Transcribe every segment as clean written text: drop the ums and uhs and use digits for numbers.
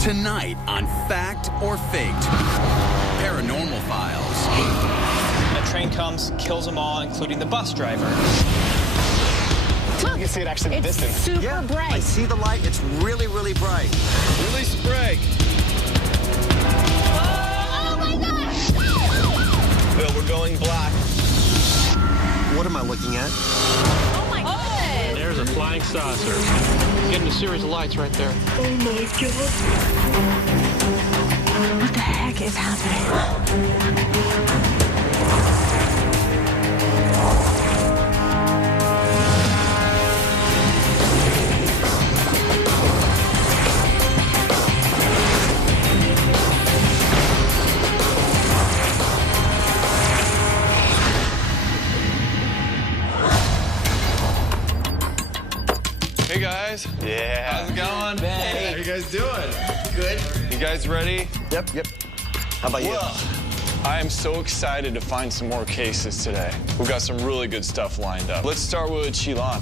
Tonight on Fact or Faked, Paranormal Files. A train comes, kills them all, including the bus driver. You can see it actually in the distance. It's super bright. I see the light. It's really, really bright. Release the brake. Oh my gosh! Bill, we're going black. What am I looking at? Oh my goodness! There's a flying saucer. Getting a series of lights right there. Oh my god! What the heck is happening? Hey guys. Yeah. How's it going? Hey. How you guys doing? Good. You guys ready? Yep. How about you? Well, I am so excited to find some more cases today. We've got some really good stuff lined up. Let's start with Shilan.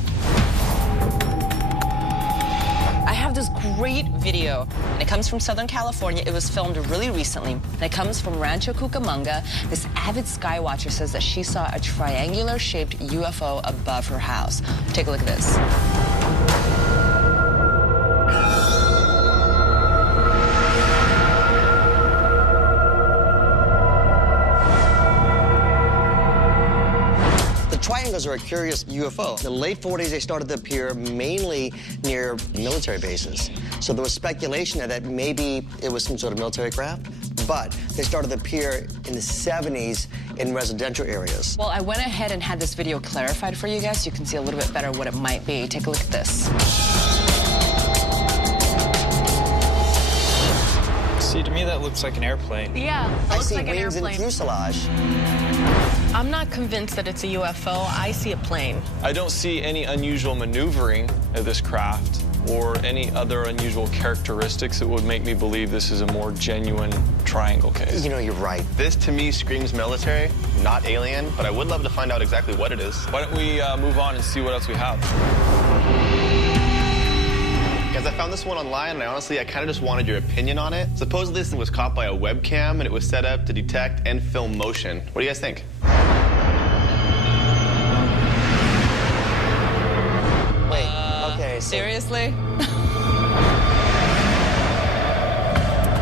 I have this great video, and it comes from Southern California. It was filmed really recently, and it comes from Rancho Cucamonga. This avid skywatcher says that she saw a triangular-shaped UFO above her house. Take a look at this. Triangles are a curious UFO. In the late 40s, they started to appear mainly near military bases. So there was speculation that maybe it was some sort of military craft, but they started to appear in the 70s in residential areas. Well, I went ahead and had this video clarified for you guys so you can see a little bit better what it might be. Take a look at this. See, to me, that looks like an airplane. Yeah, it I looks see like an wings and airplane. fuselage. I'm not convinced that it's a UFO. I see a plane. I don't see any unusual maneuvering of this craft or any other unusual characteristics that would make me believe this is a more genuine triangle case. You know, you're right. This, to me, screams military, not alien, but I would love to find out exactly what it is. Why don't we move on and see what else we have? Guys, I found this one online, and honestly, I kind of just wanted your opinion on it. Supposedly, this thing was caught by a webcam, and it was set up to detect and film motion. What do you guys think? Wait, okay, so... Seriously?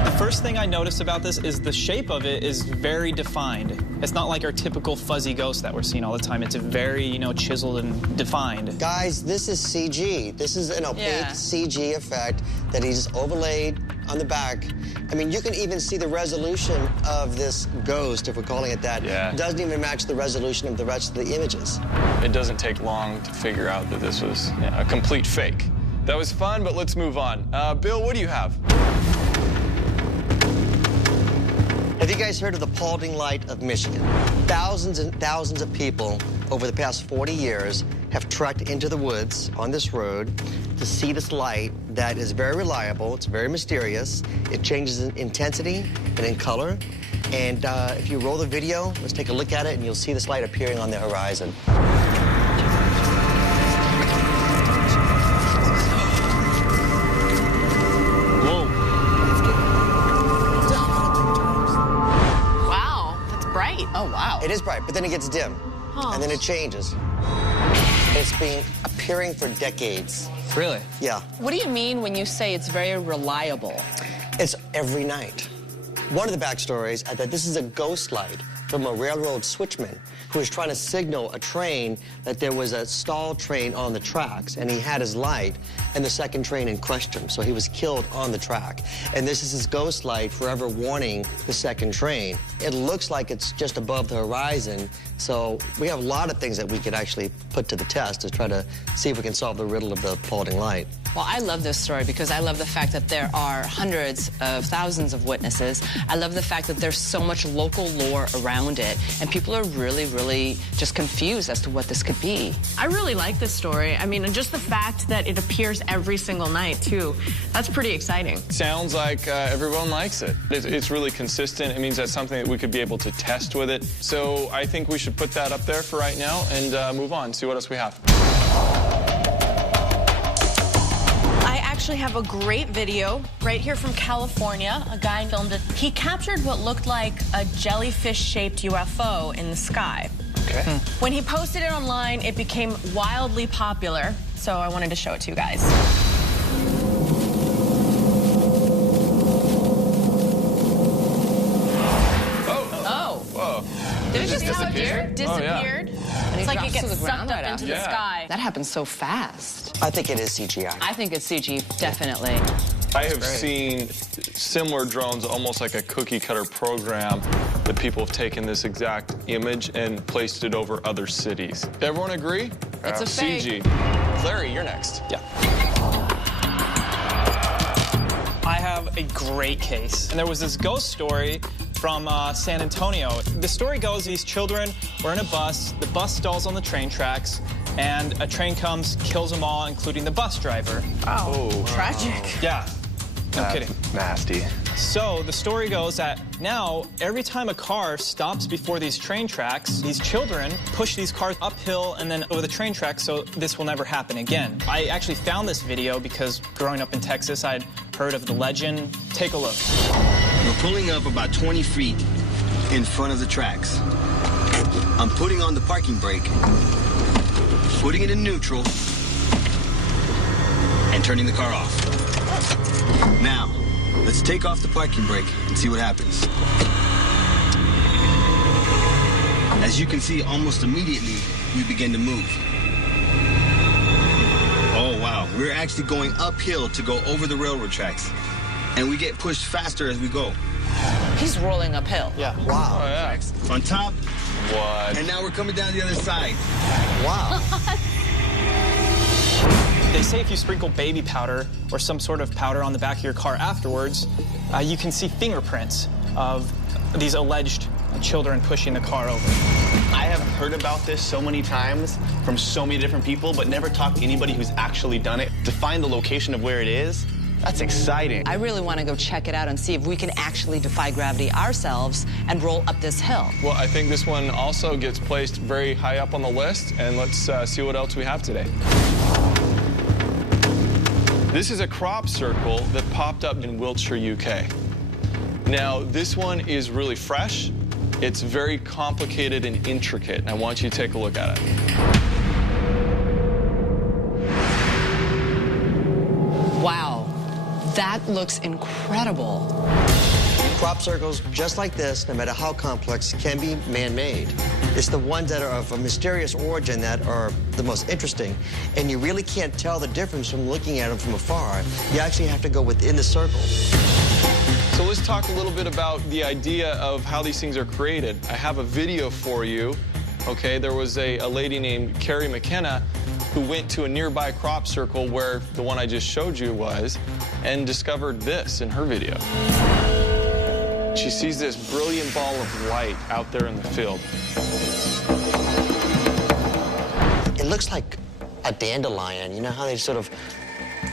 The first thing I noticed about this is the shape of it is very defined. It's not like our typical fuzzy ghost that we're seeing all the time. It's very, you know, chiseled and defined. Guys, this is CG. This is an opaque CG effect that he just overlaid on the back. I mean, you can even see the resolution of this ghost, if we're calling it that. Yeah. It doesn't even match the resolution of the rest of the images. It doesn't take long to figure out that this was a complete fake. That was fun, but let's move on. Bill, what do you have? Have you guys heard of the Paulding Light of Michigan? Thousands and thousands of people over the past 40 years have trekked into the woods on this road to see this light that is very reliable. It's very mysterious. It changes in intensity and in color. And if you roll the video, let's take a look at it, and you'll see this light appearing on the horizon. Wow, that's bright. Oh, wow. It is bright, but then it gets dim, and then it changes. It's been appearing for decades. Really? Yeah. What do you mean when you say it's very reliable? It's every night. One of the backstories is that this is a ghost light from a railroad switchman who was trying to signal a train that there was a stalled train on the tracks, and he had his light, and the second train crushed him, so he was killed on the track. And this is his ghost light forever warning the second train. It looks like it's just above the horizon, so we have a lot of things that we could actually put to the test to try to see if we can solve the riddle of the Paulding Light. Well, I love this story because I love the fact that there are hundreds of thousands of witnesses. I love the fact that there's so much local lore around it, and people are really just confused as to what this could be. I really like this story. I mean, and just the fact that it appears every single night, too. That's pretty exciting. Sounds like everyone likes it. It's really consistent. It means that's something that we could be able to test with it. So I think we should put that up there for right now and move on, see what else we have. actually have a great video right here from California. A guy filmed it. He captured what looked like a jellyfish-shaped UFO in the sky. Okay. When he posted it online, it became wildly popular, so I wanted to show it to you guys. Did it just disappear? Disappeared. It's like it gets sucked up into the sky. That happens so fast. I think it is CGI. I think it's CG, definitely. I have seen similar drones, almost like a cookie cutter program, that people have taken this exact image and placed it over other cities. Everyone agree? It's a fake. CG. Larry, you're next. Yeah. I have a great case. And there was this ghost story from San Antonio. The story goes, these children were in a bus stalls on the train tracks, and a train comes, kills them all, including the bus driver. Oh, tragic. Yeah, no kidding. Nasty. So the story goes that now, every time a car stops before these train tracks, these children push these cars uphill and then over the train tracks, so this will never happen again. I actually found this video because growing up in Texas, I'd heard of the legend. Take a look. We're pulling up about 20 feet in front of the tracks. I'm putting on the parking brake, putting it in neutral, and turning the car off. Now, let's take off the parking brake and see what happens. As you can see, almost immediately, we begin to move. Oh, wow. We're actually going uphill to go over the railroad tracks. And we get pushed faster as we go. He's rolling uphill. Yeah. Wow. Oh, yeah. On top, What? and now we're coming down the other side. Wow. They say if you sprinkle baby powder or some sort of powder on the back of your car afterwards, you can see fingerprints of these alleged children pushing the car over. I have heard about this so many times from so many different people, but never talked to anybody who's actually done it. To find the location of where it is, that's exciting. I really want to go check it out and see if we can actually defy gravity ourselves and roll up this hill. Well, I think this one also gets placed very high up on the list, and let's see what else we have today. This is a crop circle that popped up in Wiltshire, UK. Now, this one is really fresh. It's very complicated and intricate, and I want you to take a look at it. Wow, that looks incredible. Crop circles, just like this, no matter how complex, can be man-made. It's the ones that are of a mysterious origin that are the most interesting, and you really can't tell the difference from looking at them from afar. You actually have to go within the circle. So let's talk a little bit about the idea of how these things are created. I have a video for you. Okay, there was a lady named Carrie McKenna who went to a nearby crop circle where the one I just showed you was and discovered this in her video. She sees this brilliant ball of light out there in the field. It looks like a dandelion. You know how they sort of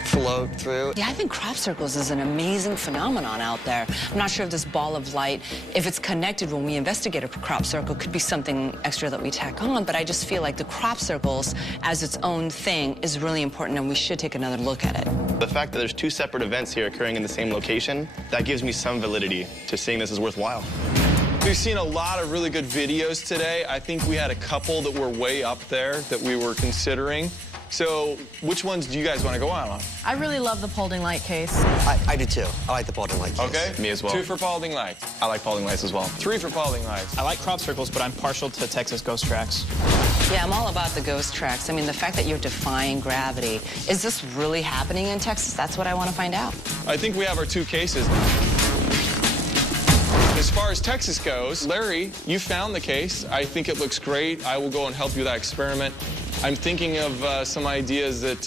float through? Yeah, I think crop circles is an amazing phenomenon out there. I'm not sure if this ball of light, if it's connected when we investigate a crop circle, could be something extra that we tack on, but I just feel like the crop circles as its own thing is really important, and we should take another look at it. The fact that there's two separate events here occurring in the same location, that gives me some validity to seeing this as worthwhile. We've seen a lot of really good videos today. I think we had a couple that were way up there that we were considering. So which ones do you guys want to go out on? I really love the Paulding light case. I do too. I like the Paulding light case. Okay. Me as well. 2 for Paulding lights. I like Paulding lights as well. 3 for Paulding lights. I like crop circles, but I'm partial to Texas ghost tracks. Yeah, I'm all about the ghost tracks. I mean, the fact that you're defying gravity, is this really happening in Texas? That's what I want to find out. I think we have our 2 cases. As far as Texas goes, Larry, you found the case. I think it looks great. I will go and help you with that experiment. I'm thinking of some ideas that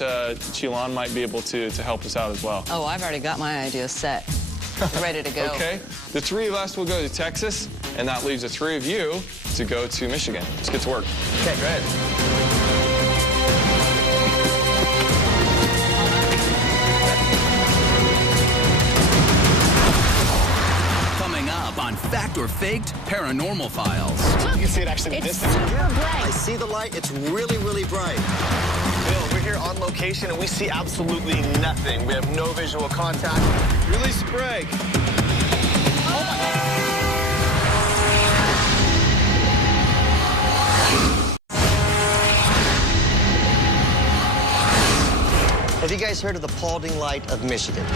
Chilan might be able to help us out as well. Oh, I've already got my ideas set. Ready to go. Okay. The 3 of us will go to Texas, and that leaves the 3 of you to go to Michigan. Let's get to work. Okay, go ahead. On Fact or Faked Paranormal Files. You can see it actually in the distance. Super bright. I see the light. It's really, really bright. Bill, we're here on location and we see absolutely nothing. We have no visual contact. Release the brake. Oh my God. Have you guys heard of the Paulding Light of Michigan?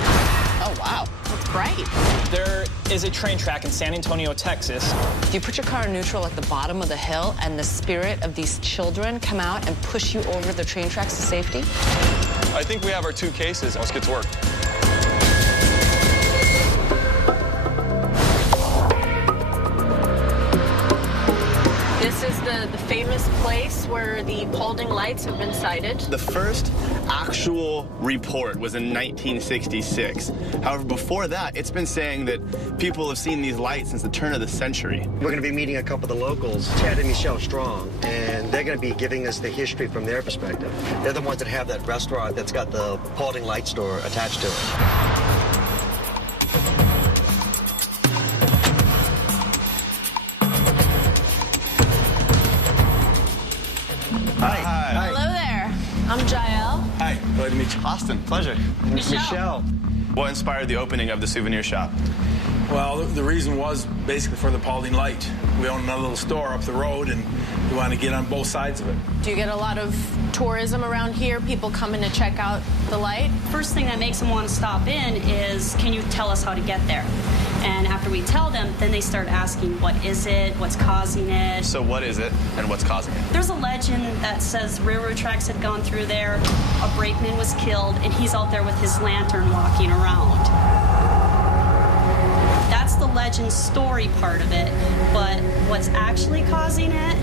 Oh, wow. That's bright. There is a train track in San Antonio, Texas. You put your car in neutral at the bottom of the hill, and the spirit of these children come out and push you over the train tracks to safety? I think we have our 2 cases. Let's get to work. This is the famous place where the Paulding lights have been sighted. The first actual report was in 1966. However, before that, it's been saying that people have seen these lights since the turn of the century. We're going to be meeting a couple of the locals, Ted and Michelle Strong, and they're going to be giving us the history from their perspective. They're the ones that have that restaurant that's got the Paulding Light store attached to it. Hi. Hello there. I'm Jael. Hi, glad to meet you. Austin, pleasure. Michelle. What inspired the opening of the souvenir shop? Well, the reason was basically for the Paulding Light. We own another little store up the road, and we want to get on both sides of it. Do you get a lot of tourism around here? People coming to check out the light? First thing that makes them want to stop in is, can you tell us how to get there? And after we tell them, then they start asking, what is it? What's causing it? So what is it and what's causing it? There's a legend that says railroad tracks had gone through there, a brakeman was killed, and he's out there with his lantern walking around. That's the legend story part of it, but what's actually causing it,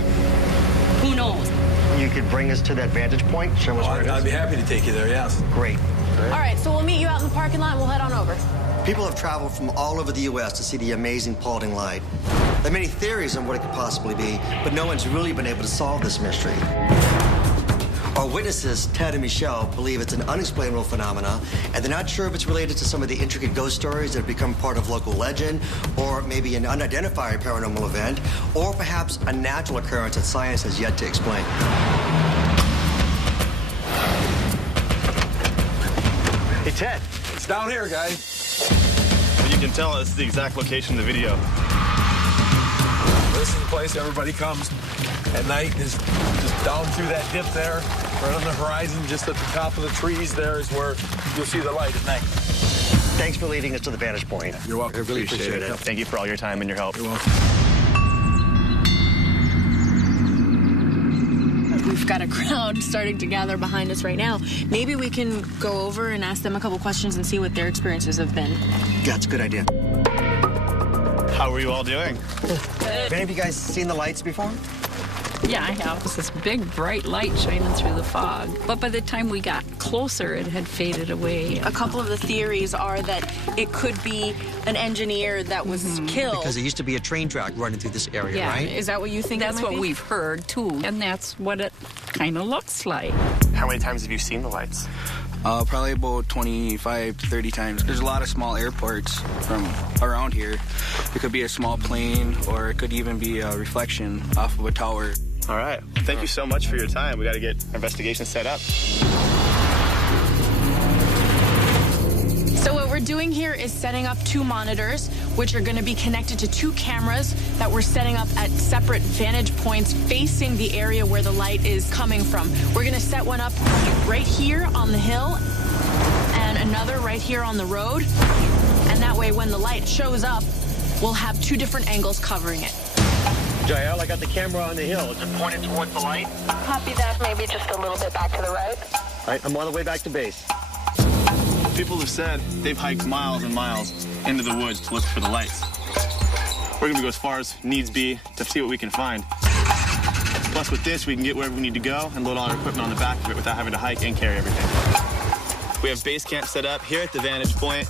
who knows? You could bring us to that vantage point, show us where it is. I'd be happy to take you there, yes. Great. All right, so we'll meet you out in the parking lot and we'll head on over. People have traveled from all over the U.S. to see the amazing Paulding Light. There are many theories on what it could possibly be, but no one's really been able to solve this mystery. Our witnesses, Ted and Michelle, believe it's an unexplainable phenomena, and they're not sure if it's related to some of the intricate ghost stories that have become part of local legend, or maybe an unidentified paranormal event, or perhaps a natural occurrence that science has yet to explain. Hey, Ted. It's down here, guys. You can tell this is the exact location of the video. This is the place everybody comes at night, is just down through that dip there, right on the horizon, just at the top of the trees there is where you'll see the light at night. Thanks for leading us to the vantage point. You're welcome. I really appreciate it. Thank you for all your time and your help. You're welcome. We've got a crowd starting to gather behind us right now. Maybe we can go over and ask them a couple questions and see what their experiences have been. Yeah, it's a good idea. How are you all doing? Have any of you guys seen the lights before? Yeah, I have. It was this big, bright light shining through the fog. But by the time we got closer, it had faded away. A couple of the theories are that it could be an engineer that was killed. Because there used to be a train track running through this area, Yeah. right? Is that what you think? That's what we've heard, too. And that's what it kind of looks like. How many times have you seen the lights? Probably about 25 to 30 times. There's a lot of small airports from around here. It could be a small plane, or it could even be a reflection off of a tower. All right. Thank you so much for your time. We got to get our investigation set up. So what we're doing here is setting up 2 monitors, which are going to be connected to 2 cameras that we're setting up at separate vantage points facing the area where the light is coming from. We're going to set one up right here on the hill and another right here on the road. And that way, when the light shows up, we'll have 2 different angles covering it. Jael, I got the camera on the hill. It's pointed towards the light. Copy that, maybe just a little bit back to the right. All right, I'm on the way back to base. People have said they've hiked miles and miles into the woods to look for the lights. We're going to go as far as needs be to see what we can find. Plus, with this, we can get wherever we need to go and load all our equipment on the back of it without having to hike and carry everything. We have base camp set up here at the vantage point.